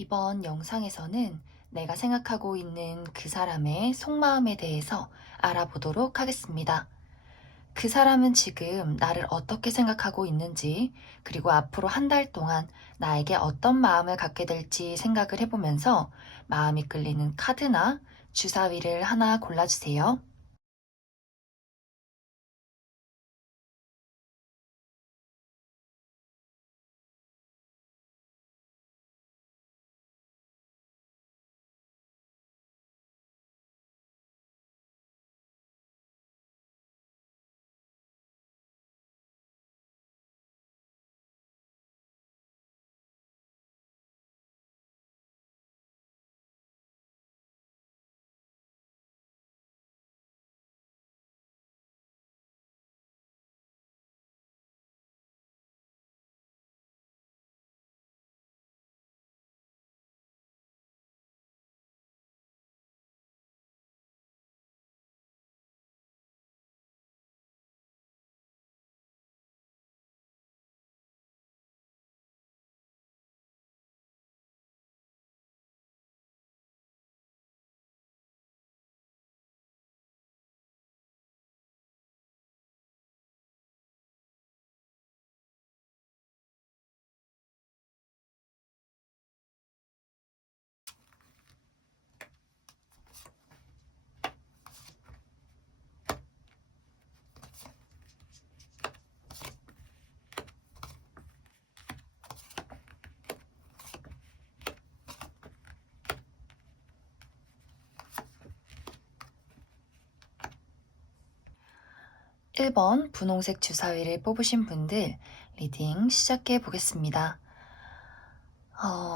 이번 영상에서는 내가 생각하고 있는 그 사람의 속마음에 대해서 알아보도록 하겠습니다. 그 사람은 지금 나를 어떻게 생각하고 있는지, 그리고 앞으로 한 달 동안 나에게 어떤 마음을 갖게 될지 생각을 해보면서 마음이 끌리는 카드나 주사위를 하나 골라주세요. 1번 분홍색 주사위를 뽑으신 분들 리딩 시작해 보겠습니다.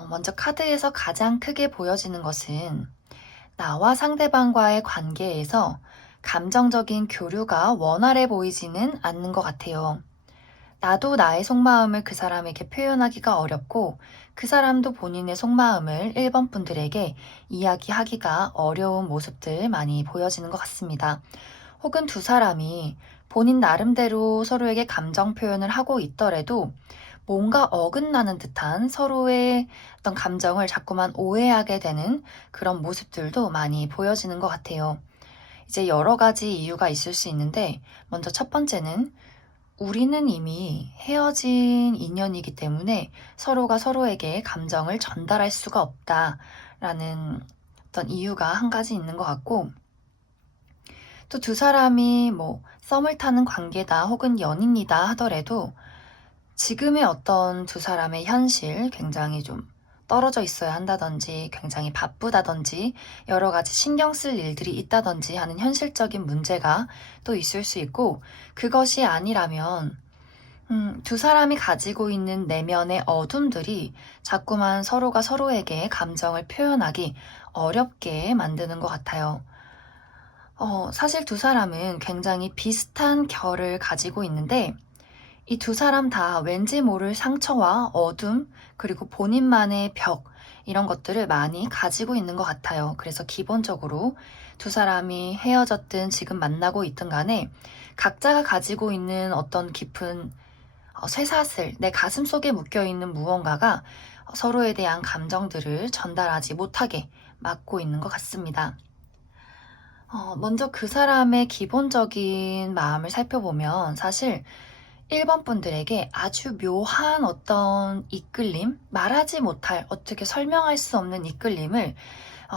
먼저 카드에서 가장 크게 보여지는 것은 나와 상대방과의 관계에서 감정적인 교류가 원활해 보이지는 않는 것 같아요. 나도 나의 속마음을 그 사람에게 표현하기가 어렵고 그 사람도 본인의 속마음을 1번 분들에게 이야기하기가 어려운 모습들 많이 보여지는 것 같습니다. 혹은 두 사람이 본인 나름대로 서로에게 감정 표현을 하고 있더라도 뭔가 어긋나는 듯한 서로의 어떤 감정을 자꾸만 오해하게 되는 그런 모습들도 많이 보여지는 것 같아요. 이제 여러 가지 이유가 있을 수 있는데, 먼저 첫 번째는 우리는 이미 헤어진 인연이기 때문에 서로가 서로에게 감정을 전달할 수가 없다라는 어떤 이유가 한 가지 있는 것 같고, 또 두 사람이 뭐 썸을 타는 관계다 혹은 연인이다 하더라도 지금의 어떤 두 사람의 현실, 굉장히 좀 떨어져 있어야 한다든지, 굉장히 바쁘다든지, 여러 가지 신경 쓸 일들이 있다든지 하는 현실적인 문제가 또 있을 수 있고, 그것이 아니라면, 두 사람이 가지고 있는 내면의 어둠들이 자꾸만 서로가 서로에게 감정을 표현하기 어렵게 만드는 것 같아요. 사실 두 사람은 굉장히 비슷한 결을 가지고 있는데, 이 두 사람 다 왠지 모를 상처와 어둠, 그리고 본인만의 벽, 이런 것들을 많이 가지고 있는 것 같아요. 그래서 기본적으로 두 사람이 헤어졌든 지금 만나고 있든 간에 각자가 가지고 있는 어떤 깊은 쇠사슬, 내 가슴 속에 묶여있는 무언가가 서로에 대한 감정들을 전달하지 못하게 막고 있는 것 같습니다. 먼저 그 사람의 기본적인 마음을 살펴보면 사실 1번 분들에게 아주 묘한 어떤 이끌림, 말하지 못할, 어떻게 설명할 수 없는 이끌림을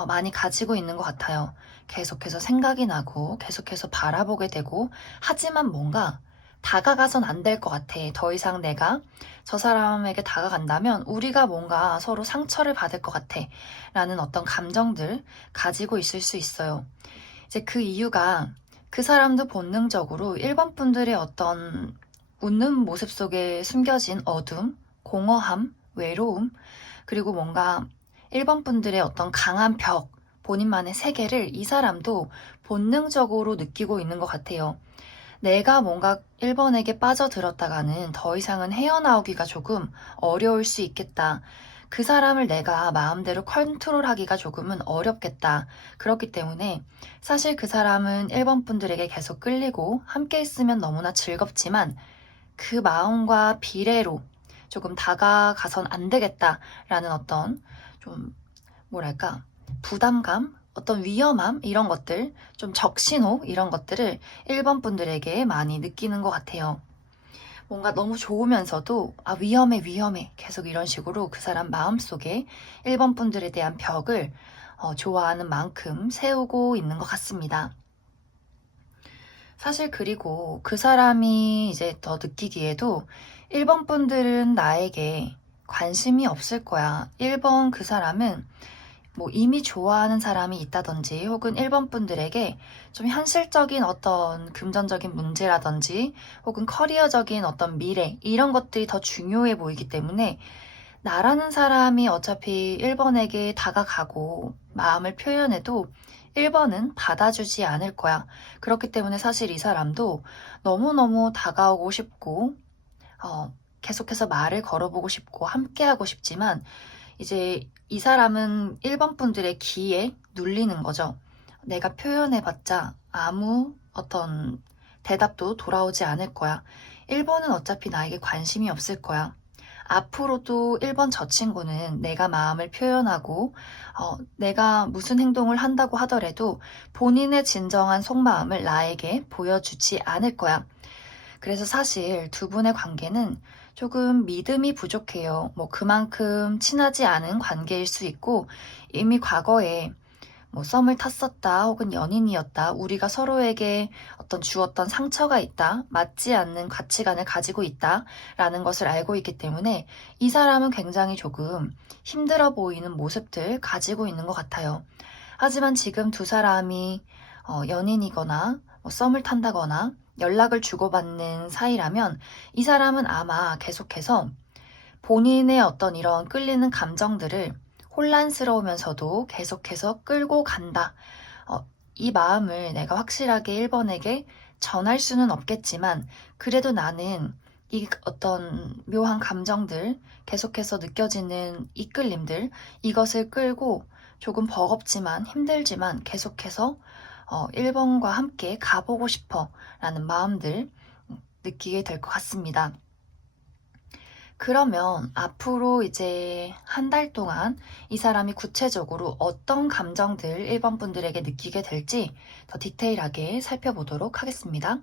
많이 가지고 있는 것 같아요. 계속해서 생각이 나고, 계속해서 바라보게 되고, 하지만 뭔가 다가가선 안 될 것 같아. 더 이상 내가 저 사람에게 다가간다면 우리가 뭔가 서로 상처를 받을 것 같아. 라는 어떤 감정들 가지고 있을 수 있어요. 이제 그 이유가 그 사람도 본능적으로 1번 분들의 어떤 웃는 모습 속에 숨겨진 어둠, 공허함, 외로움, 그리고 뭔가 1번 분들의 어떤 강한 벽, 본인만의 세계를 이 사람도 본능적으로 느끼고 있는 것 같아요. 내가 뭔가 1번에게 빠져들었다가는 더 이상은 헤어나오기가 조금 어려울 수 있겠다. 그 사람을 내가 마음대로 컨트롤하기가 조금은 어렵겠다. 그렇기 때문에 사실 그 사람은 1번 분들에게 계속 끌리고 함께 있으면 너무나 즐겁지만 그 마음과 비례로 조금 다가가선 안 되겠다라는 어떤 좀 뭐랄까 부담감, 어떤 위험함 이런 것들, 좀 적신호 이런 것들을 1번 분들에게 많이 느끼는 것 같아요. 뭔가 너무 좋으면서도 위험해 위험해 계속 이런 식으로 그 사람 마음속에 1번 분들에 대한 벽을 좋아하는 만큼 세우고 있는 것 같습니다. 사실 그리고 그 사람이 이제 더 느끼기에도 1번 분들은 나에게 관심이 없을 거야. 1번 그 사람은 뭐 이미 좋아하는 사람이 있다든지 혹은 1번 분들에게 좀 현실적인 어떤 금전적인 문제라든지 혹은 커리어적인 어떤 미래 이런 것들이 더 중요해 보이기 때문에 나라는 사람이 어차피 1번에게 다가가고 마음을 표현해도 1번은 받아주지 않을 거야. 그렇기 때문에 사실 이 사람도 너무너무 다가오고 싶고 계속해서 말을 걸어보고 싶고 함께하고 싶지만 이제 이 사람은 1번 분들의 기에 눌리는 거죠. 내가 표현해봤자 아무 어떤 대답도 돌아오지 않을 거야. 1번은 어차피 나에게 관심이 없을 거야. 앞으로도 1번 저 친구는 내가 마음을 표현하고 내가 무슨 행동을 한다고 하더라도 본인의 진정한 속마음을 나에게 보여주지 않을 거야. 그래서 사실 두 분의 관계는 조금 믿음이 부족해요. 뭐 그만큼 친하지 않은 관계일 수 있고 이미 과거에 뭐 썸을 탔었다 혹은 연인이었다 우리가 서로에게 어떤 주었던 상처가 있다 맞지 않는 가치관을 가지고 있다 라는 것을 알고 있기 때문에 이 사람은 굉장히 조금 힘들어 보이는 모습들 가지고 있는 것 같아요. 하지만 지금 두 사람이 연인이거나 뭐 썸을 탄다거나 연락을 주고받는 사이라면 이 사람은 아마 계속해서 본인의 어떤 이런 끌리는 감정들을 혼란스러우면서도 계속해서 끌고 간다. 이 마음을 내가 확실하게 1번에게 전할 수는 없겠지만 그래도 나는 이 어떤 묘한 감정들, 계속해서 느껴지는 이끌림들, 이것을 끌고 조금 버겁지만 힘들지만 계속해서 1번과 함께 가보고 싶어 라는 마음들 느끼게 될 것 같습니다. 그러면 앞으로 이제 한 달 동안 이 사람이 구체적으로 어떤 감정들 1번 분들에게 느끼게 될지 더 디테일하게 살펴보도록 하겠습니다.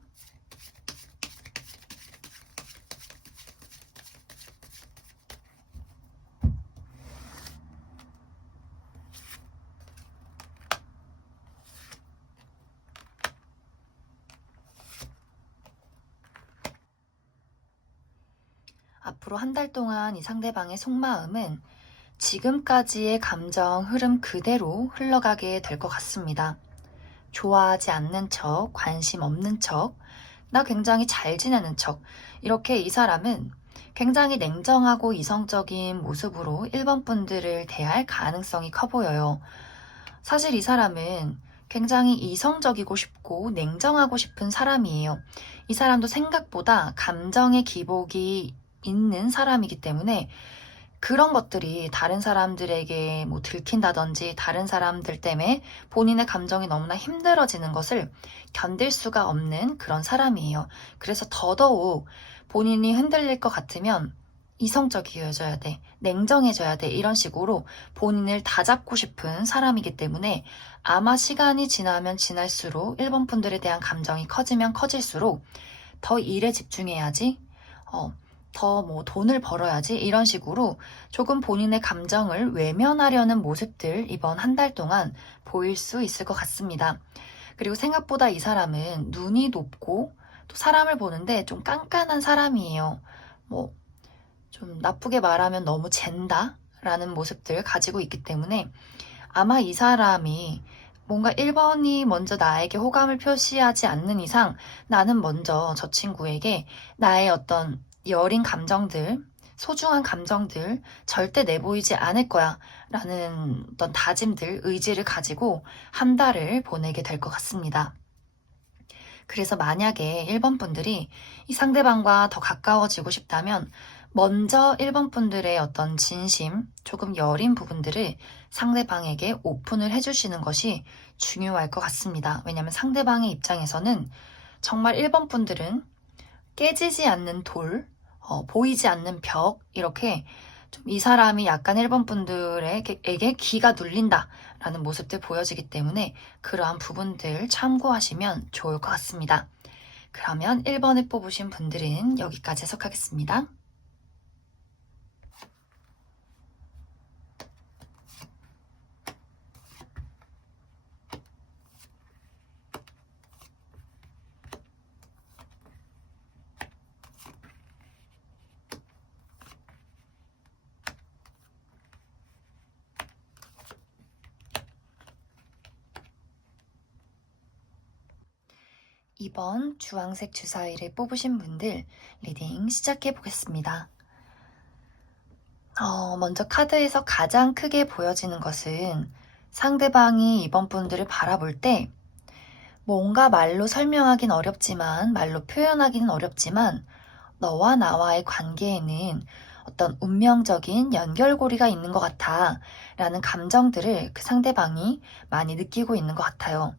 앞으로 한 달 동안 이 상대방의 속마음은 지금까지의 감정 흐름 그대로 흘러가게 될 것 같습니다. 좋아하지 않는 척, 관심 없는 척, 나 굉장히 잘 지내는 척. 이렇게 이 사람은 굉장히 냉정하고 이성적인 모습으로 1번 분들을 대할 가능성이 커 보여요. 사실 이 사람은 굉장히 이성적이고 싶고 냉정하고 싶은 사람이에요. 이 사람도 생각보다 감정의 기복이 있는 사람이기 때문에 그런 것들이 다른 사람들에게 뭐 들킨다든지 다른 사람들 때문에 본인의 감정이 너무나 힘들어지는 것을 견딜 수가 없는 그런 사람이에요. 그래서 더더욱 본인이 흔들릴 것 같으면 이성적이어져야 돼, 냉정해져야 돼 이런 식으로 본인을 다잡고 싶은 사람이기 때문에 아마 시간이 지나면 지날수록 1번 분들에 대한 감정이 커지면 커질수록 더 일에 집중해야지 더 뭐 돈을 벌어야지 이런 식으로 조금 본인의 감정을 외면하려는 모습들 이번 한 달 동안 보일 수 있을 것 같습니다. 그리고 생각보다 이 사람은 눈이 높고 또 사람을 보는데 좀 깐깐한 사람이에요. 뭐 좀 나쁘게 말하면 너무 잰다 라는 모습들 가지고 있기 때문에 아마 이 사람이 뭔가 1번이 먼저 나에게 호감을 표시하지 않는 이상 나는 먼저 저 친구에게 나의 어떤 여린 감정들, 소중한 감정들 절대 내보이지 않을 거야 라는 어떤 다짐들, 의지를 가지고 한 달을 보내게 될 것 같습니다. 그래서 만약에 1번 분들이 이 상대방과 더 가까워지고 싶다면 먼저 1번 분들의 어떤 진심, 조금 여린 부분들을 상대방에게 오픈을 해주시는 것이 중요할 것 같습니다. 왜냐하면 상대방의 입장에서는 정말 1번 분들은 깨지지 않는 돌, 보이지 않는 벽, 이렇게 좀 이 사람이 약간 1번 분들에게 기가 눌린다라는 모습들 보여지기 때문에 그러한 부분들 참고하시면 좋을 것 같습니다. 그러면 1번을 뽑으신 분들은 여기까지 해석하겠습니다. 이번 주황색 주사위를 뽑으신 분들 리딩 시작해 보겠습니다. 먼저 카드에서 가장 크게 보여지는 것은 상대방이 이번 분들을 바라볼 때 뭔가 말로 설명하긴 어렵지만, 말로 표현하기는 어렵지만, 너와 나와의 관계에는 어떤 운명적인 연결고리가 있는 것 같아 라는 감정들을 그 상대방이 많이 느끼고 있는 것 같아요.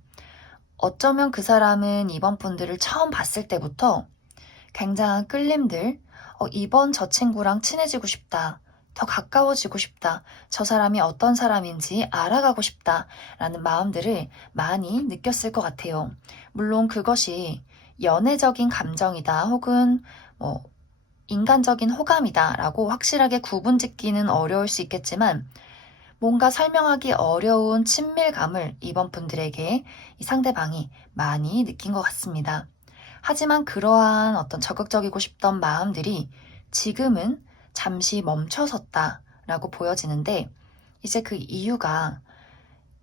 어쩌면 그 사람은 이번 분들을 처음 봤을 때부터 굉장한 끌림들, 이번 저 친구랑 친해지고 싶다. 더 가까워지고 싶다. 저 사람이 어떤 사람인지 알아가고 싶다. 라는 마음들을 많이 느꼈을 것 같아요. 물론 그것이 연애적인 감정이다. 혹은 뭐 인간적인 호감이다. 라고 확실하게 구분 짓기는 어려울 수 있겠지만 뭔가 설명하기 어려운 친밀감을 이번 분들에게 이 상대방이 많이 느낀 것 같습니다. 하지만 그러한 어떤 적극적이고 싶던 마음들이 지금은 잠시 멈춰섰다라고 보여지는데 이제 그 이유가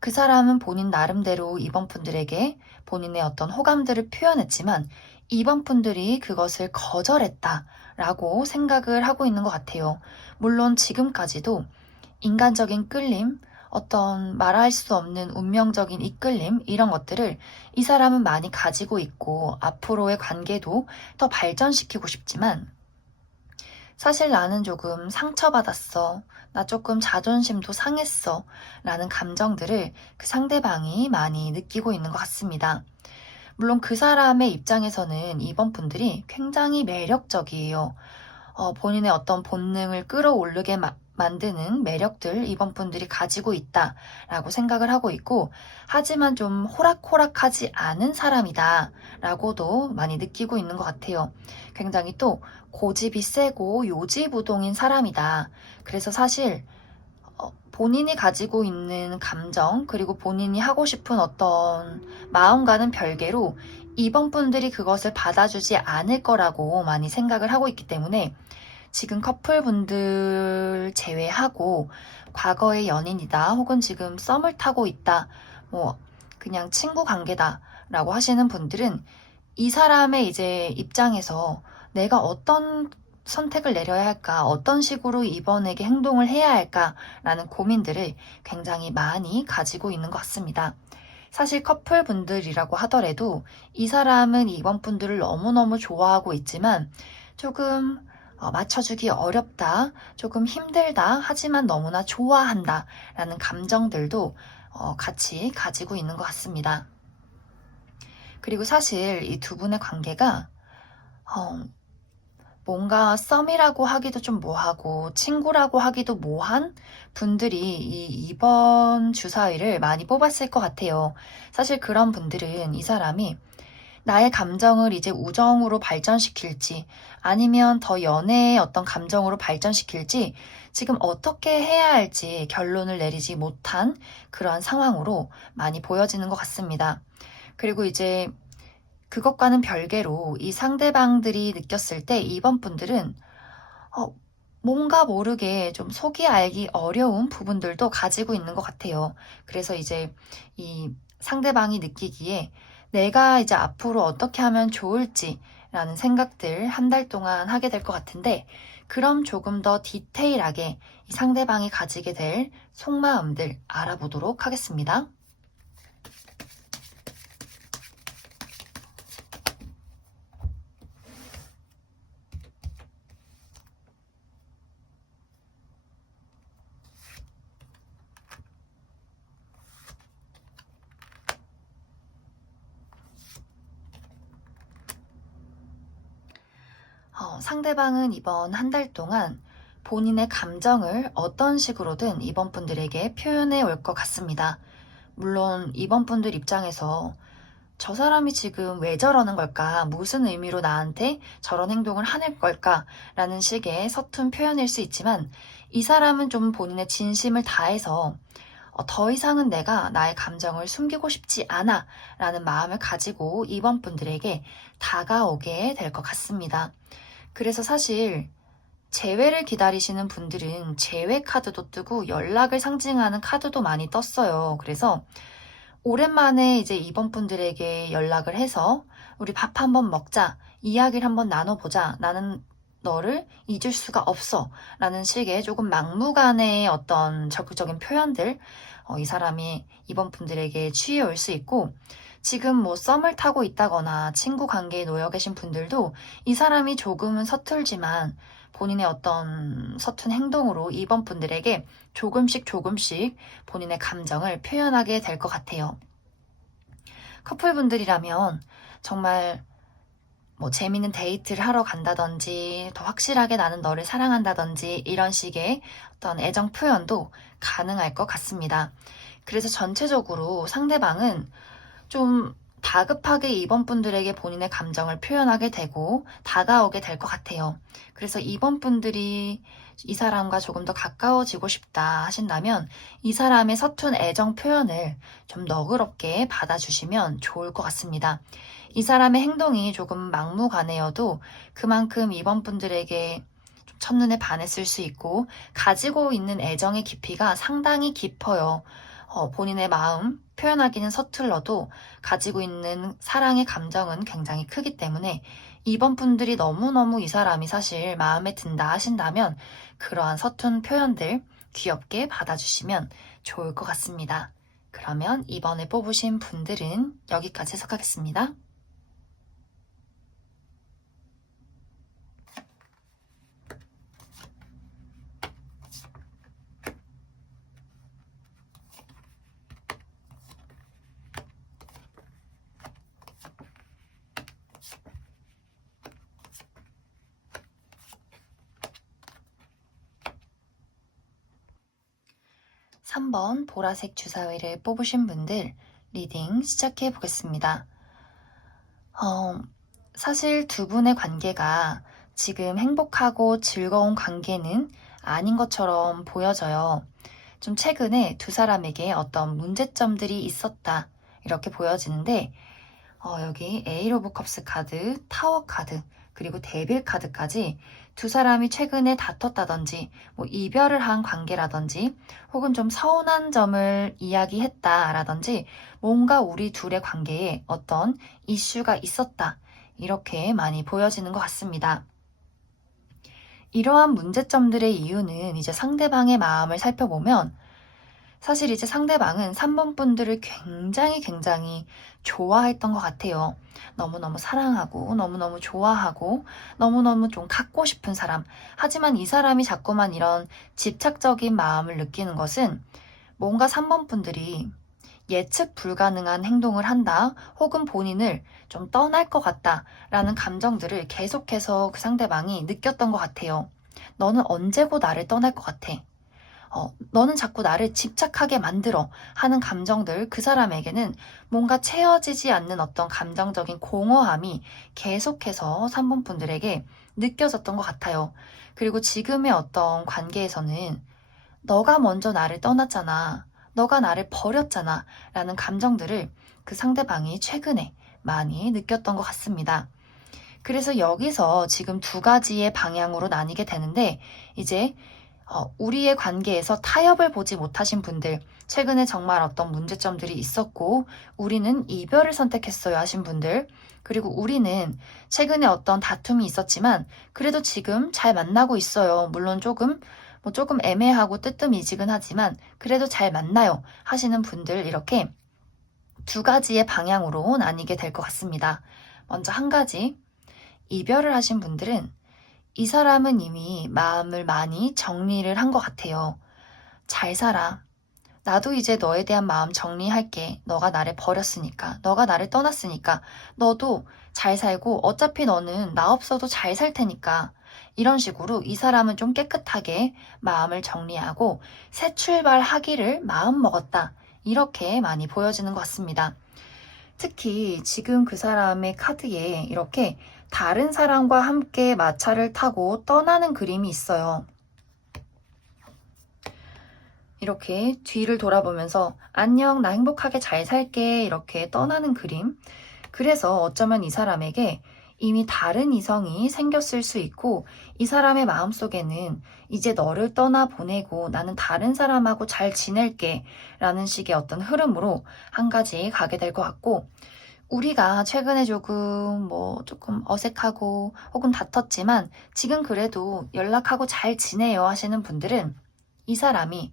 그 사람은 본인 나름대로 이번 분들에게 본인의 어떤 호감들을 표현했지만 이번 분들이 그것을 거절했다라고 생각을 하고 있는 것 같아요. 물론 지금까지도 인간적인 끌림, 어떤 말할 수 없는 운명적인 이끌림, 이런 것들을 이 사람은 많이 가지고 있고 앞으로의 관계도 더 발전시키고 싶지만 사실 나는 조금 상처받았어. 나 조금 자존심도 상했어. 라는 감정들을 그 상대방이 많이 느끼고 있는 것 같습니다. 물론 그 사람의 입장에서는 이번 분들이 굉장히 매력적이에요. 본인의 어떤 본능을 끌어오르게 만드는 매력들 이번 분들이 가지고 있다라고 생각을 하고 있고 하지만 좀 호락호락하지 않은 사람이다라고도 많이 느끼고 있는 것 같아요. 굉장히 또 고집이 세고 요지부동인 사람이다. 그래서 사실 본인이 가지고 있는 감정 그리고 본인이 하고 싶은 어떤 마음과는 별개로 이번 분들이 그것을 받아주지 않을 거라고 많이 생각을 하고 있기 때문에 지금 커플분들 제외하고 과거의 연인이다 혹은 지금 썸을 타고 있다 뭐 그냥 친구 관계다 라고 하시는 분들은 이 사람의 이제 입장에서 내가 어떤 선택을 내려야 할까, 어떤 식으로 이번에게 행동을 해야 할까라는 고민들을 굉장히 많이 가지고 있는 것 같습니다. 사실 커플분들이라고 하더라도 이 사람은 이번 분들을 너무너무 좋아하고 있지만 조금 맞춰주기 어렵다, 조금 힘들다, 하지만 너무나 좋아한다 라는 감정들도 같이 가지고 있는 것 같습니다. 그리고 사실 이 두 분의 관계가 뭔가 썸이라고 하기도 좀 뭐하고 친구라고 하기도 뭐한 분들이 이번 주사위를 많이 뽑았을 것 같아요. 사실 그런 분들은 이 사람이 나의 감정을 이제 우정으로 발전시킬지 아니면 더 연애의 어떤 감정으로 발전시킬지 지금 어떻게 해야 할지 결론을 내리지 못한 그러한 상황으로 많이 보여지는 것 같습니다. 그리고 이제 그것과는 별개로 이 상대방들이 느꼈을 때 이번 분들은 뭔가 모르게 좀 속이 알기 어려운 부분들도 가지고 있는 것 같아요. 그래서 이제 이 상대방이 느끼기에 내가 이제 앞으로 어떻게 하면 좋을지라는 생각들 한 달 동안 하게 될 것 같은데 그럼 조금 더 디테일하게 이 상대방이 가지게 될 속마음들 알아보도록 하겠습니다. 상대방은 이번 한 달 동안 본인의 감정을 어떤 식으로든 이번 분들에게 표현해 올 것 같습니다. 물론 이번 분들 입장에서 저 사람이 지금 왜 저러는 걸까? 무슨 의미로 나한테 저런 행동을 하는 걸까? 라는 식의 서툰 표현일 수 있지만 이 사람은 좀 본인의 진심을 다해서 더 이상은 내가 나의 감정을 숨기고 싶지 않아 라는 마음을 가지고 이번 분들에게 다가오게 될 것 같습니다. 그래서 사실 재회를 기다리시는 분들은 재회 카드도 뜨고 연락을 상징하는 카드도 많이 떴어요. 그래서 오랜만에 이제 이번 분들에게 연락을 해서 우리 밥 한번 먹자, 이야기를 한번 나눠보자, 나는 너를 잊을 수가 없어 라는 식의 조금 막무가내의 어떤 적극적인 표현들 이 사람이 이번 분들에게 취해 올 수 있고 지금 뭐 썸을 타고 있다거나 친구 관계에 놓여 계신 분들도 이 사람이 조금은 서툴지만 본인의 어떤 서툰 행동으로 이번 분들에게 조금씩 조금씩 본인의 감정을 표현하게 될 것 같아요. 커플분들이라면 정말 뭐 재밌는 데이트를 하러 간다든지 더 확실하게 나는 너를 사랑한다든지 이런 식의 어떤 애정 표현도 가능할 것 같습니다. 그래서 전체적으로 상대방은 좀 다급하게 이번 분들에게 본인의 감정을 표현하게 되고 다가오게 될 것 같아요. 그래서 이번 분들이 이 사람과 조금 더 가까워지고 싶다 하신다면 이 사람의 서툰 애정 표현을 좀 너그럽게 받아주시면 좋을 것 같습니다. 이 사람의 행동이 조금 막무가내여도 그만큼 이번 분들에게 좀 첫눈에 반했을 수 있고 가지고 있는 애정의 깊이가 상당히 깊어요. 본인의 마음 표현하기는 서툴러도 가지고 있는 사랑의 감정은 굉장히 크기 때문에 이번 분들이 너무너무 이 사람이 사실 마음에 든다 하신다면 그러한 서툰 표현들 귀엽게 받아주시면 좋을 것 같습니다. 그러면 이번에 뽑으신 분들은 여기까지 해석하겠습니다. 3번 보라색 주사위를 뽑으신 분들 리딩 시작해 보겠습니다. 사실 두 분의 관계가 지금 행복하고 즐거운 관계는 아닌 것처럼 보여져요. 좀 최근에 두 사람에게 어떤 문제점들이 있었다 이렇게 보여지는데 여기 에이스 오브 컵스 카드, 타워 카드, 그리고 데빌 카드까지 두 사람이 최근에 다퉜다든지 뭐 이별을 한 관계라든지 혹은 좀 서운한 점을 이야기했다라든지 뭔가 우리 둘의 관계에 어떤 이슈가 있었다 이렇게 많이 보여지는 것 같습니다. 이러한 문제점들의 이유는 이제 상대방의 마음을 살펴보면 사실 이제 상대방은 3번 분들을 굉장히 좋아했던 것 같아요. 너무너무 사랑하고, 너무너무 좋아하고, 너무너무 좀 갖고 싶은 사람. 하지만 이 사람이 자꾸만 이런 집착적인 마음을 느끼는 것은 뭔가 3번 분들이 예측 불가능한 행동을 한다, 혹은 본인을 좀 떠날 것 같다, 라는 감정들을 계속해서 그 상대방이 느꼈던 것 같아요. 너는 언제고 나를 떠날 것 같아. 너는 자꾸 나를 집착하게 만들어 하는 감정들 그 사람에게는 뭔가 채워지지 않는 어떤 감정적인 공허함이 계속해서 3번 분들에게 느껴졌던 것 같아요. 그리고 지금의 어떤 관계에서는 너가 먼저 나를 떠났잖아. 너가 나를 버렸잖아. 라는 감정들을 그 상대방이 최근에 많이 느꼈던 것 같습니다. 그래서 여기서 지금 두 가지의 방향으로 나뉘게 되는데 이제 우리의 관계에서 타협을 보지 못하신 분들, 최근에 정말 어떤 문제점들이 있었고, 우리는 이별을 선택했어요 하신 분들, 그리고 우리는 최근에 어떤 다툼이 있었지만, 그래도 지금 잘 만나고 있어요. 물론 조금 애매하고 뜨뜻미지근하지만, 그래도 잘 만나요 하시는 분들, 이렇게 두 가지의 방향으로 나뉘게 될 것 같습니다. 먼저 한 가지, 이별을 하신 분들은 이 사람은 이미 마음을 많이 정리를 한 것 같아요. 잘 살아. 나도 이제 너에 대한 마음 정리할게. 너가 나를 버렸으니까. 너가 나를 떠났으니까. 너도 잘 살고 어차피 너는 나 없어도 잘 살 테니까. 이런 식으로 이 사람은 좀 깨끗하게 마음을 정리하고 새 출발하기를 마음먹었다. 이렇게 많이 보여지는 것 같습니다. 특히 지금 그 사람의 카드에 이렇게 다른 사람과 함께 마차를 타고 떠나는 그림이 있어요. 이렇게 뒤를 돌아보면서 안녕, 나 행복하게 잘 살게 이렇게 떠나는 그림. 그래서 어쩌면 이 사람에게 이미 다른 이성이 생겼을 수 있고 이 사람의 마음속에는 이제 너를 떠나보내고 나는 다른 사람하고 잘 지낼게 라는 식의 어떤 흐름으로 한 가지 가게 될 것 같고, 우리가 최근에 조금 어색하고 혹은 다퉜지만 지금 그래도 연락하고 잘 지내요 하시는 분들은 이 사람이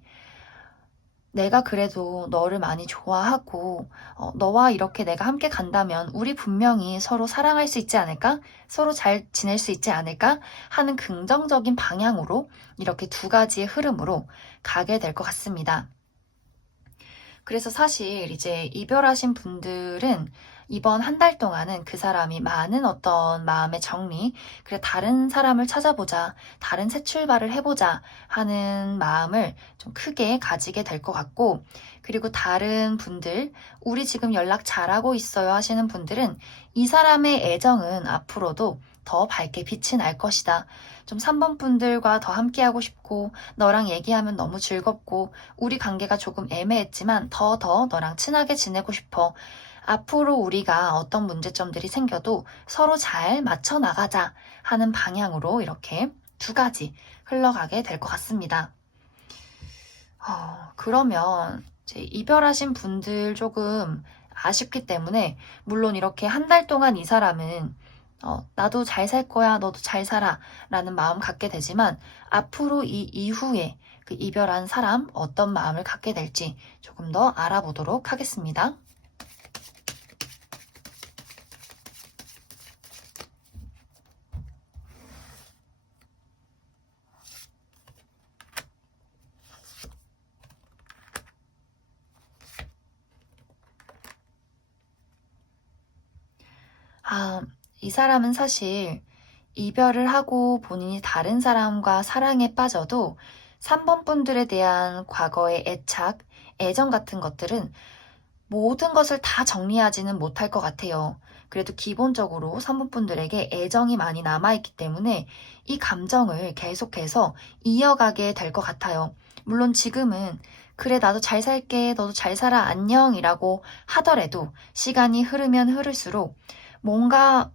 내가 그래도 너를 많이 좋아하고 너와 이렇게 내가 함께 간다면 우리 분명히 서로 사랑할 수 있지 않을까? 서로 잘 지낼 수 있지 않을까? 하는 긍정적인 방향으로 이렇게 두 가지의 흐름으로 가게 될 것 같습니다. 그래서 사실 이제 이별하신 분들은 이번 한 달 동안은 그 사람이 많은 어떤 마음의 정리, 그래 다른 사람을 찾아보자, 다른 새 출발을 해보자 하는 마음을 좀 크게 가지게 될 것 같고, 그리고 다른 분들, 우리 지금 연락 잘하고 있어요 하시는 분들은 이 사람의 애정은 앞으로도 더 밝게 빛이 날 것이다. 좀 3번 분들과 더 함께하고 싶고 너랑 얘기하면 너무 즐겁고 우리 관계가 조금 애매했지만 더 너랑 친하게 지내고 싶어. 앞으로 우리가 어떤 문제점들이 생겨도 서로 잘 맞춰 나가자 하는 방향으로 이렇게 두 가지 흘러가게 될 것 같습니다. 그러면 이제 이별하신 분들 조금 아쉽기 때문에 물론 이렇게 한 달 동안 이 사람은 나도 잘 살 거야, 너도 잘 살아 라는 마음 갖게 되지만 앞으로 이 이후에 그 이별한 사람 어떤 마음을 갖게 될지 조금 더 알아보도록 하겠습니다. 이 사람은 사실 이별을 하고 본인이 다른 사람과 사랑에 빠져도 3번 분들에 대한 과거의 애착, 애정 같은 것들은 모든 것을 다 정리하지는 못할 것 같아요. 그래도 기본적으로 3번 분들에게 애정이 많이 남아있기 때문에 이 감정을 계속해서 이어가게 될 것 같아요. 물론 지금은 그래, 나도 잘 살게, 너도 잘 살아, 안녕이라고 하더라도 시간이 흐르면 흐를수록 뭔가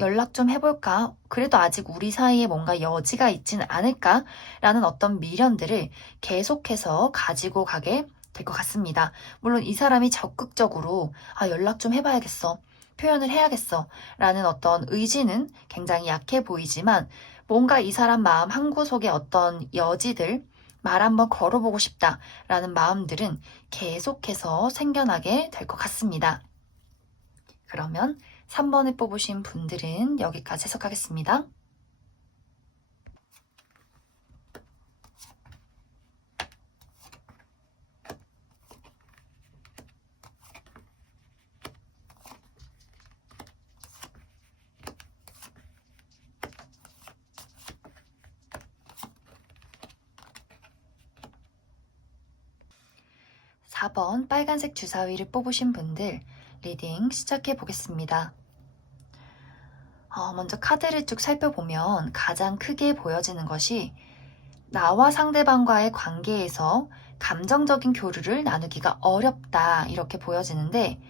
연락 좀 해볼까? 그래도 아직 우리 사이에 뭔가 여지가 있지는 않을까? 라는 어떤 미련들을 계속해서 가지고 가게 될 것 같습니다. 물론 이 사람이 적극적으로 연락 좀 해봐야겠어. 표현을 해야겠어. 라는 어떤 의지는 굉장히 약해 보이지만 뭔가 이 사람 마음 한구석에 어떤 여지들, 말 한번 걸어보고 싶다. 라는 마음들은 계속해서 생겨나게 될 것 같습니다. 그러면 3번을 뽑으신 분들은 여기까지 해석하겠습니다. 4번 빨간색 주사위를 뽑으신 분들 리딩 시작해 보겠습니다. 먼저 카드를 쭉 살펴보면 가장 크게 보여지는 것이 나와 상대방과의 관계에서 감정적인 교류를 나누기가 어렵다 이렇게 보여지는데,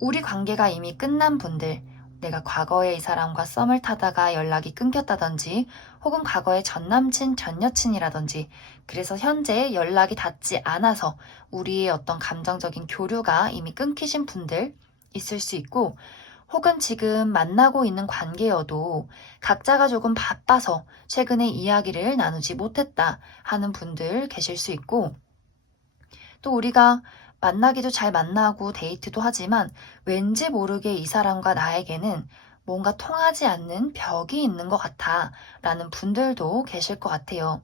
우리 관계가 이미 끝난 분들, 내가 과거에 이 사람과 썸을 타다가 연락이 끊겼다든지 혹은 과거에 전남친, 전여친이라든지 그래서 현재 연락이 닿지 않아서 우리의 어떤 감정적인 교류가 이미 끊기신 분들 있을 수 있고, 혹은 지금 만나고 있는 관계여도 각자가 조금 바빠서 최근에 이야기를 나누지 못했다 하는 분들 계실 수 있고, 또 우리가 만나기도 잘 만나고 데이트도 하지만 왠지 모르게 이 사람과 나에게는 뭔가 통하지 않는 벽이 있는 것 같아 라는 분들도 계실 것 같아요.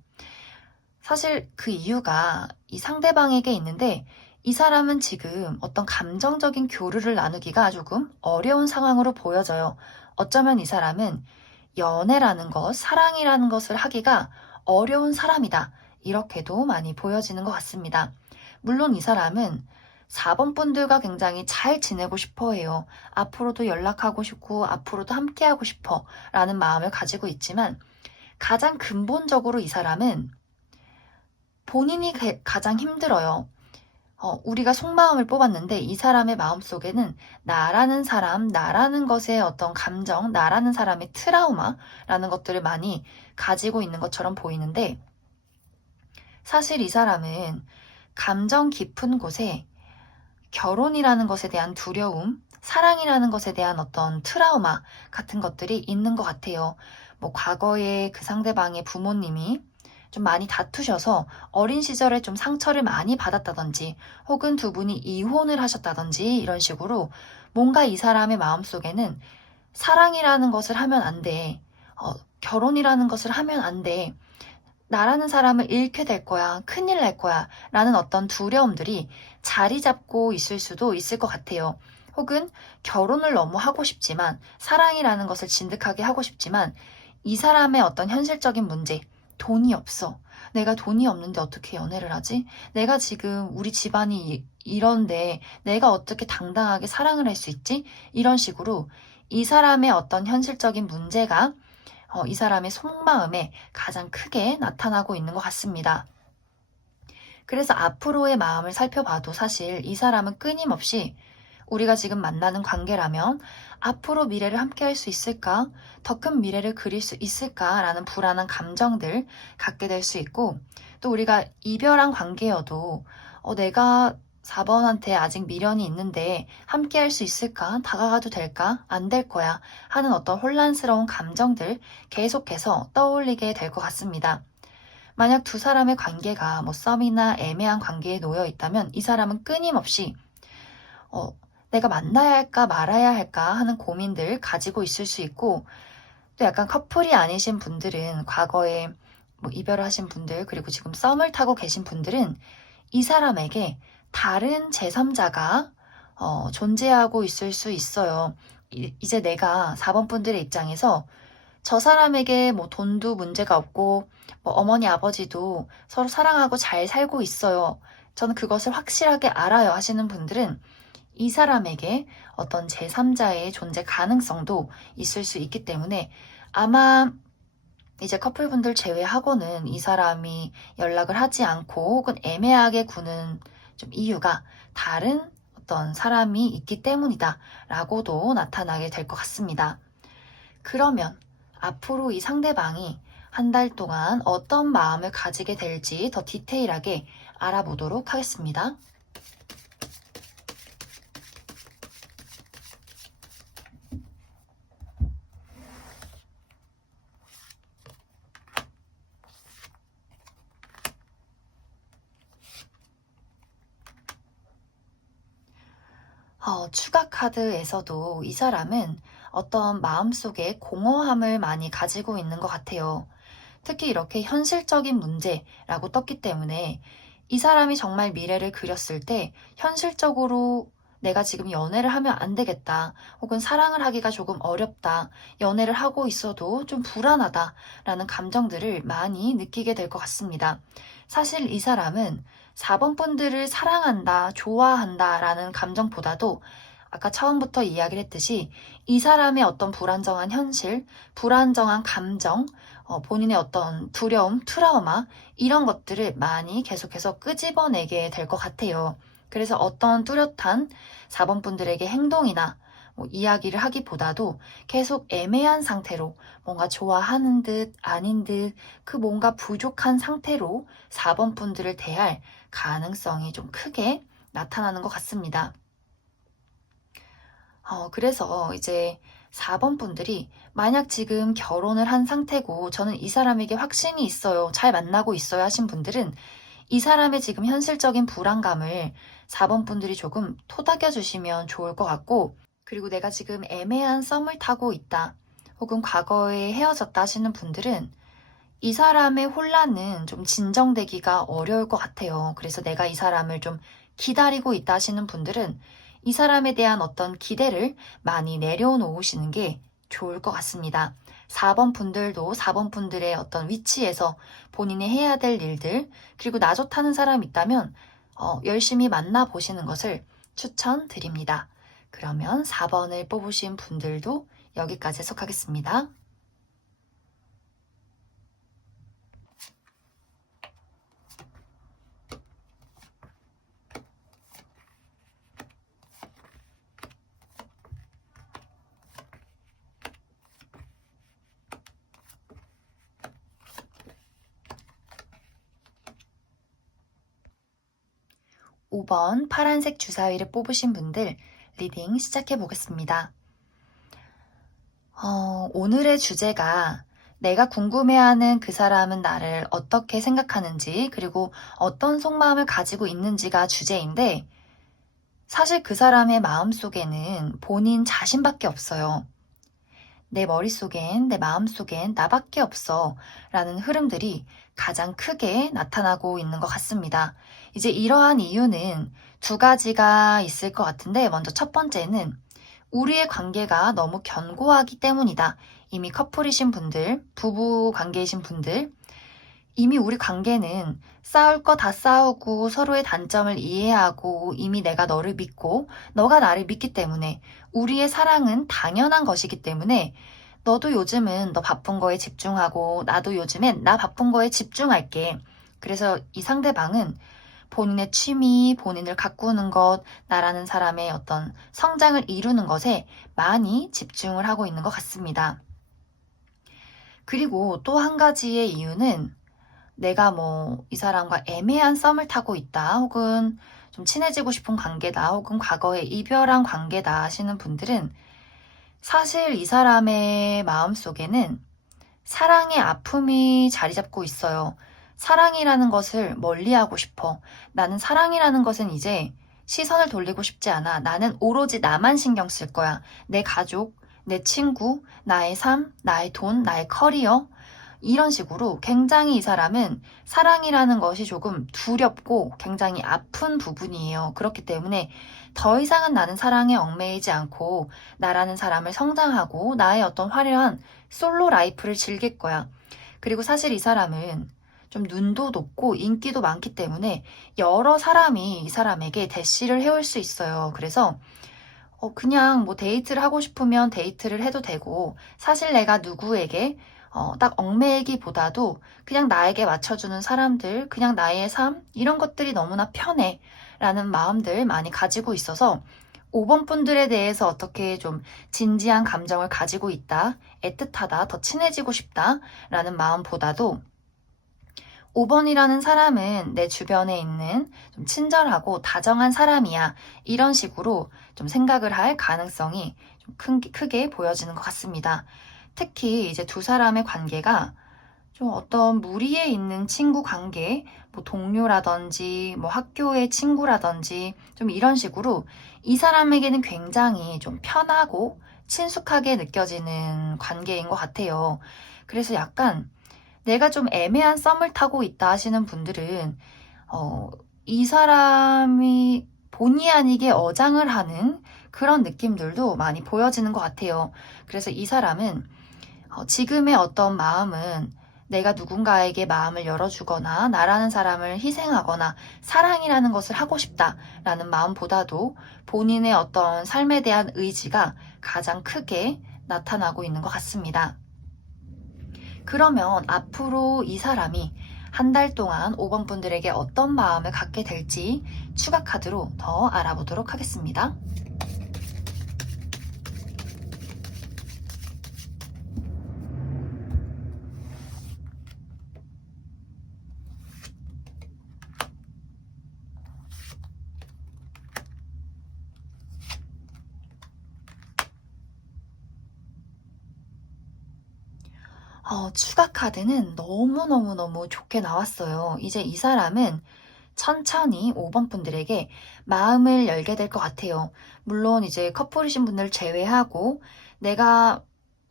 사실 그 이유가 이 상대방에게 있는데 이 사람은 지금 어떤 감정적인 교류를 나누기가 조금 어려운 상황으로 보여져요. 어쩌면 이 사람은 연애라는 것, 사랑이라는 것을 하기가 어려운 사람이다. 이렇게도 많이 보여지는 것 같습니다. 물론 이 사람은 4번 분들과 굉장히 잘 지내고 싶어 해요. 앞으로도 연락하고 싶고 앞으로도 함께하고 싶어 라는 마음을 가지고 있지만 가장 근본적으로 이 사람은 본인이 가장 힘들어요. 우리가 속마음을 뽑았는데 이 사람의 마음속에는 나라는 사람, 나라는 것의 어떤 감정, 나라는 사람의 트라우마라는 것들을 많이 가지고 있는 것처럼 보이는데 사실 이 사람은 감정 깊은 곳에 결혼이라는 것에 대한 두려움, 사랑이라는 것에 대한 어떤 트라우마 같은 것들이 있는 것 같아요. 뭐 과거에 그 상대방의 부모님이 좀 많이 다투셔서 어린 시절에 좀 상처를 많이 받았다든지 혹은 두 분이 이혼을 하셨다든지 이런 식으로 뭔가 이 사람의 마음속에는 사랑이라는 것을 하면 안 돼. 결혼이라는 것을 하면 안 돼. 나라는 사람을 잃게 될 거야. 큰일 날 거야. 라는 어떤 두려움들이 자리 잡고 있을 수도 있을 것 같아요. 혹은 결혼을 너무 하고 싶지만 사랑이라는 것을 진득하게 하고 싶지만 이 사람의 어떤 현실적인 문제, 돈이 없어. 내가 돈이 없는데 어떻게 연애를 하지? 내가 지금 우리 집안이 이런데 내가 어떻게 당당하게 사랑을 할 수 있지? 이런 식으로 이 사람의 어떤 현실적인 문제가 이 사람의 속마음에 가장 크게 나타나고 있는 것 같습니다. 그래서 앞으로의 마음을 살펴봐도 사실 이 사람은 끊임없이 우리가 지금 만나는 관계라면 앞으로 미래를 함께 할 수 있을까? 더 큰 미래를 그릴 수 있을까? 라는 불안한 감정들 갖게 될 수 있고 또 우리가 이별한 관계여도 내가 4번한테 아직 미련이 있는데 함께 할 수 있을까? 다가가도 될까? 안 될 거야. 하는 어떤 혼란스러운 감정들 계속해서 떠올리게 될 것 같습니다. 만약 두 사람의 관계가 뭐 썸이나 애매한 관계에 놓여 있다면 이 사람은 끊임없이 내가 만나야 할까 말아야 할까 하는 고민들 가지고 있을 수 있고 또 약간 커플이 아니신 분들은 과거에 뭐 이별을 하신 분들 그리고 지금 썸을 타고 계신 분들은 이 사람에게 다른 제3자가 존재하고 있을 수 있어요. 이제 내가 4번 분들의 입장에서 저 사람에게 뭐 돈도 문제가 없고 뭐 어머니 아버지도 서로 사랑하고 잘 살고 있어요. 저는 그것을 확실하게 알아요 하시는 분들은 이 사람에게 어떤 제3자의 존재 가능성도 있을 수 있기 때문에 아마 이제 커플분들 제외하고는 이 사람이 연락을 하지 않고 혹은 애매하게 구는 좀 이유가 다른 어떤 사람이 있기 때문이다 라고도 나타나게 될 것 같습니다. 그러면 앞으로 이 상대방이 한 달 동안 어떤 마음을 가지게 될지 더 디테일하게 알아보도록 하겠습니다. 추가 카드에서도 이 사람은 어떤 마음속에 공허함을 많이 가지고 있는 것 같아요. 특히 이렇게 현실적인 문제라고 떴기 때문에 이 사람이 정말 미래를 그렸을 때 현실적으로 내가 지금 연애를 하면 안 되겠다. 혹은 사랑을 하기가 조금 어렵다. 연애를 하고 있어도 좀 불안하다라는 감정들을 많이 느끼게 될 것 같습니다. 사실 이 사람은 4번 분들을 사랑한다, 좋아한다 라는 감정보다도 아까 처음부터 이야기를 했듯이 이 사람의 어떤 불안정한 현실, 불안정한 감정, 본인의 어떤 두려움, 트라우마 이런 것들을 많이 계속해서 끄집어내게 될 것 같아요. 그래서 어떤 뚜렷한 4번 분들에게 행동이나 뭐 이야기를 하기보다도 계속 애매한 상태로 뭔가 좋아하는 듯 아닌 듯 그 뭔가 부족한 상태로 4번 분들을 대할 가능성이 좀 크게 나타나는 것 같습니다. 그래서 이제 4번 분들이 만약 지금 결혼을 한 상태고 저는 이 사람에게 확신이 있어요. 잘 만나고 있어요 하신 분들은 이 사람의 지금 현실적인 불안감을 4번 분들이 조금 토닥여 주시면 좋을 것 같고 그리고 내가 지금 애매한 썸을 타고 있다. 혹은 과거에 헤어졌다 하시는 분들은 이 사람의 혼란은 좀 진정되기가 어려울 것 같아요. 그래서 내가 이 사람을 좀 기다리고 있다 하시는 분들은 이 사람에 대한 어떤 기대를 많이 내려놓으시는 게 좋을 것 같습니다. 4번 분들도 4번 분들의 어떤 위치에서 본인이 해야 될 일들, 그리고 나 좋다는 사람 있다면 열심히 만나보시는 것을 추천드립니다. 그러면 4번을 뽑으신 분들도 여기까지 해석하겠습니다. 5번 파란색 주사위를 뽑으신 분들 리딩 시작해 보겠습니다. 오늘의 주제가 내가 궁금해하는 그 사람은 나를 어떻게 생각하는지, 그리고 어떤 속마음을 가지고 있는지가 주제인데, 사실 그 사람의 마음속에는 본인 자신밖에 없어요. 내 머릿속엔, 내 마음속엔 나밖에 없어 라는 흐름들이 가장 크게 나타나고 있는 것 같습니다. 이제 이러한 이유는 두 가지가 있을 것 같은데, 먼저 첫 번째는 우리의 관계가 너무 견고하기 때문이다. 이미 커플이신 분들, 부부 관계이신 분들, 이미 우리 관계는 싸울 거 다 싸우고 서로의 단점을 이해하고 이미 내가 너를 믿고 너가 나를 믿기 때문에 우리의 사랑은 당연한 것이기 때문에 너도 요즘은 너 바쁜 거에 집중하고 나도 요즘엔 나 바쁜 거에 집중할게. 그래서 이 상대방은 본인의 취미, 본인을 가꾸는 것, 나라는 사람의 어떤 성장을 이루는 것에 많이 집중을 하고 있는 것 같습니다. 그리고 또 한 가지의 이유는 내가 이 사람과 애매한 썸을 타고 있다, 혹은 좀 친해지고 싶은 관계다, 혹은 과거에 이별한 관계다 하시는 분들은 사실 이 사람의 마음속에는 사랑의 아픔이 자리 잡고 있어요. 사랑이라는 것을 멀리하고 싶어. 나는 사랑이라는 것은 이제 시선을 돌리고 싶지 않아. 나는 오로지 나만 신경 쓸 거야. 내 가족, 내 친구, 나의 삶, 나의 돈, 나의 커리어. 이런 식으로 굉장히 이 사람은 사랑이라는 것이 조금 두렵고 굉장히 아픈 부분이에요. 그렇기 때문에 더 이상은 나는 사랑에 얽매이지 않고 나라는 사람을 성장하고 나의 어떤 화려한 솔로 라이프를 즐길 거야. 그리고 사실 이 사람은 좀 눈도 높고 인기도 많기 때문에 여러 사람이 이 사람에게 대시를 해올 수 있어요. 그래서 그냥 데이트를 하고 싶으면 데이트를 해도 되고, 사실 내가 누구에게 딱 얽매이기보다도 그냥 나에게 맞춰주는 사람들, 그냥 나의 삶, 이런 것들이 너무나 편해 라는 마음들 많이 가지고 있어서 5번 분들에 대해서 어떻게 좀 진지한 감정을 가지고 있다, 애틋하다, 더 친해지고 싶다 라는 마음보다도 5번이라는 사람은 내 주변에 있는 좀 친절하고 다정한 사람이야. 이런 식으로 좀 생각을 할 가능성이 좀 크게 보여지는 것 같습니다. 특히 이제 두 사람의 관계가 좀 어떤 무리에 있는 친구 관계, 동료라든지, 학교의 친구라든지, 좀 이런 식으로 이 사람에게는 굉장히 좀 편하고 친숙하게 느껴지는 관계인 것 같아요. 그래서 약간 내가 좀 애매한 썸을 타고 있다 하시는 분들은 이 사람이 본의 아니게 어장을 하는 그런 느낌들도 많이 보여지는 것 같아요. 그래서 이 사람은 지금의 어떤 마음은 내가 누군가에게 마음을 열어주거나 나라는 사람을 희생하거나 사랑이라는 것을 하고 싶다라는 마음보다도 본인의 어떤 삶에 대한 의지가 가장 크게 나타나고 있는 것 같습니다. 그러면 앞으로 이 사람이 한 달 동안 5번 분들에게 어떤 마음을 갖게 될지 추가 카드로 더 알아보도록 하겠습니다. 추가 카드는 너무너무너무 좋게 나왔어요. 이제 이 사람은 천천히 5번 분들에게 마음을 열게 될 것 같아요. 물론 이제 커플이신 분들 제외하고 내가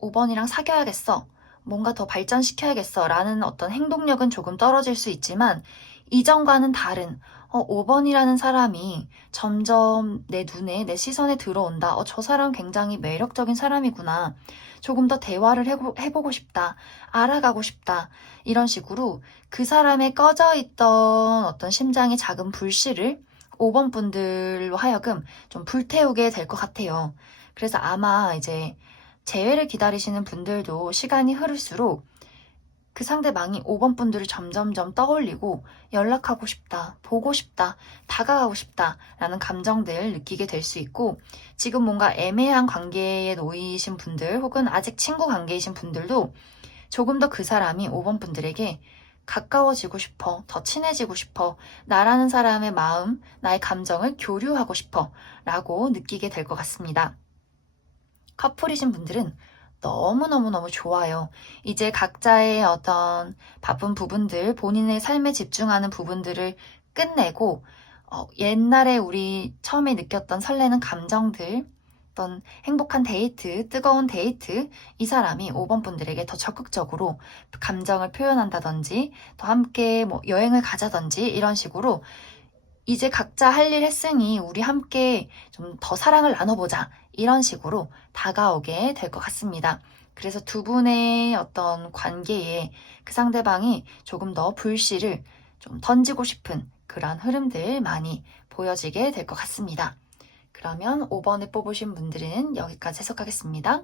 5번이랑 사귀어야겠어, 뭔가 더 발전시켜야겠어 라는 어떤 행동력은 조금 떨어질 수 있지만 이전과는 다른 5번이라는 사람이 점점 내 눈에, 내 시선에 들어온다. 저 사람 굉장히 매력적인 사람이구나. 조금 더 대화를 해보고 싶다. 알아가고 싶다. 이런 식으로 그 사람의 꺼져 있던 어떤 심장의 작은 불씨를 5번 분들로 하여금 좀 불태우게 될 것 같아요. 그래서 아마 이제 재회를 기다리시는 분들도 시간이 흐를수록 그 상대방이 5번 분들을 점점점 떠올리고 연락하고 싶다, 보고 싶다, 다가가고 싶다 라는 감정들 느끼게 될 수 있고, 지금 뭔가 애매한 관계에 놓이신 분들 혹은 아직 친구 관계이신 분들도 조금 더 그 사람이 5번 분들에게 가까워지고 싶어, 더 친해지고 싶어, 나라는 사람의 마음, 나의 감정을 교류하고 싶어 라고 느끼게 될 것 같습니다. 커플이신 분들은 너무너무너무 좋아요. 이제 각자의 어떤 바쁜 부분들, 본인의 삶에 집중하는 부분들을 끝내고, 옛날에 우리 처음에 느꼈던 설레는 감정들, 어떤 행복한 데이트, 뜨거운 데이트, 이 사람이 5번 분들에게 더 적극적으로 감정을 표현한다든지, 더 함께 뭐 여행을 가자든지, 이런 식으로 이제 각자 할 일 했으니 우리 함께 좀 더 사랑을 나눠보자. 이런 식으로 다가오게 될 것 같습니다. 그래서 두 분의 어떤 관계에 그 상대방이 조금 더 불씨를 좀 던지고 싶은 그런 흐름들 많이 보여지게 될 것 같습니다. 그러면 5번을 뽑으신 분들은 여기까지 해석하겠습니다.